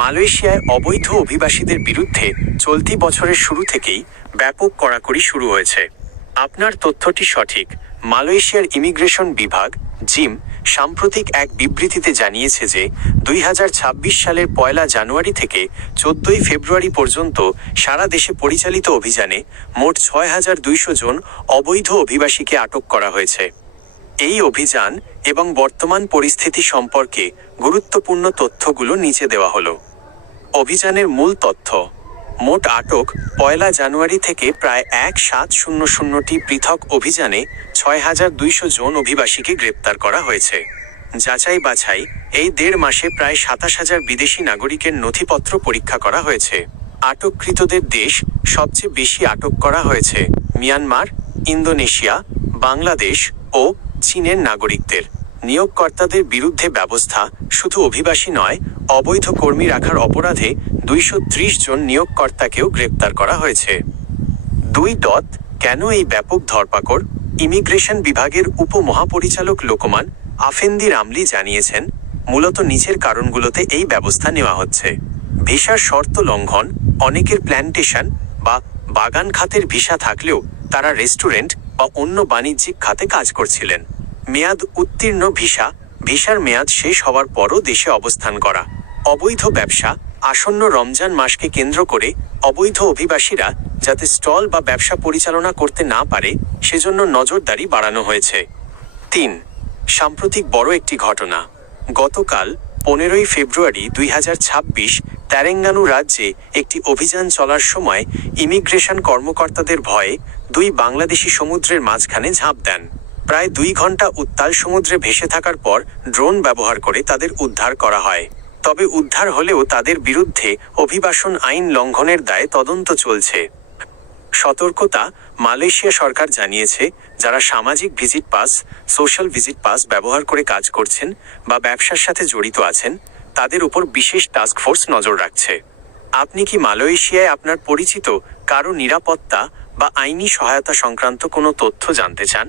মালয়েশিয়ায় অবৈধ অভিবাসীদের বিরুদ্ধে চলতি বছরের শুরু থেকেই ব্যাপক কড়াকড়ি শুরু হয়েছে। আপনার তথ্যটি সঠিক। মালয়েশিয়ার ইমিগ্রেশন বিভাগ জিম সাম্প্রতিক এক বিবৃতিতে জানিয়েছে যে 2026 সালের 1 জানুয়ারি থেকে 14 ফেব্রুয়ারি পর্যন্ত সারা দেশে পরিচালিত অভিযানে মোট 6200 জন অবৈধ অভিবাসীকে আটক করা হয়েছে। এই অভিযান এবং বর্তমান পরিস্থিতি সম্পর্কে গুরুত্বপূর্ণ তথ্যগুলো নিচে দেওয়া হলো। অভিযানের মূল তথ্য: মোট আটক 1 জানুয়ারি থেকে প্রায় 1700টি পৃথক অভিযানে 6200 জন অভিবাসীকে গ্রেপ্তার করা হয়েছে। যাচাই বাছাই: এই 1.5 মাসে প্রায় 27,000 বিদেশি নাগরিকের নথিপত্র পরীক্ষা করা হয়েছে। আটককৃতদের দেশ: সবচেয়ে বেশি আটক করা হয়েছে মিয়ানমার, ইন্দোনেশিয়া, বাংলাদেশ ও চীনের নাগরিকদের। নিয়োগকর্তাদের বিরুদ্ধে ব্যবস্থা: শুধু অভিবাসী নয়, অবৈধ কর্মী রাখার অপরাধে 230 জন নিয়োগকর্তাকেও গ্রেপ্তার করা হয়েছে। 2. কেন এই ব্যাপক ধরপাকড়? ইমিগ্রেশন বিভাগের উপমহাপরিচালক লোকমান আফেন্দি রামলি জানিয়েছেন, মূলত নিচের কারণগুলোতে এই ব্যবস্থা নেওয়া হচ্ছে: ভিসার শর্ত লঙ্ঘন: অনেকের প্ল্যান্টেশন বা বাগান খাতের ভিসা থাকলেও তারা রেস্টুরেন্ট বা অন্য বাণিজ্যিক খাতে কাজ করছিলেন। মেয়াদ উত্তীর্ণ ভিসা: ভিসার মেয়াদ শেষ হওয়ার পরও দেশে অবস্থান করা। অবৈধ ব্যবসা: আসন্ন রমজান মাসকে কেন্দ্র করে অবৈধ অভিবাসীরা যাতে স্টল বা ব্যবসা পরিচালনা করতে না পারে সেজন্য নজরদারি বাড়ানো হয়েছে। 3. সাম্প্রতিক বড় একটি ঘটনা: গতকাল 15 ফেব্রুয়ারি 2026 তেলেঙ্গানা রাজ্যে একটি অভিযান চলার সময় ইমিগ্রেশন কর্মকর্তাদের ভয়ে 2 বাংলাদেশি সমুদ্রের মাঝখানে ঝাঁপ দেন। প্রায় 2 ঘন্টা উত্তাল সমুদ্রে ভেসে থাকার পর ড্রোন ব্যবহার করে তাদের উদ্ধার করা হয়। তবে উদ্ধার হলেও তাদের বিরুদ্ধে অভিবাসন আইন লঙ্ঘনের দায়ে তদন্ত চলছে। সতর্কতা: মালয়েশিয়া সরকার জানিয়েছে, যারা সামাজিক visit pass, social visit pass ব্যবহার করে কাজ করছেন বা ব্যবসার সাথে জড়িত আছেন, তাদের উপর বিশেষ টাস্কফোর্স নজর রাখছে। আপনি কি মালয়েশিয়ায় আপনার পরিচিত কারো নিরাপত্তা বা আইনি সহায়তা সংক্রান্ত কোনো তথ্য জানতে চান?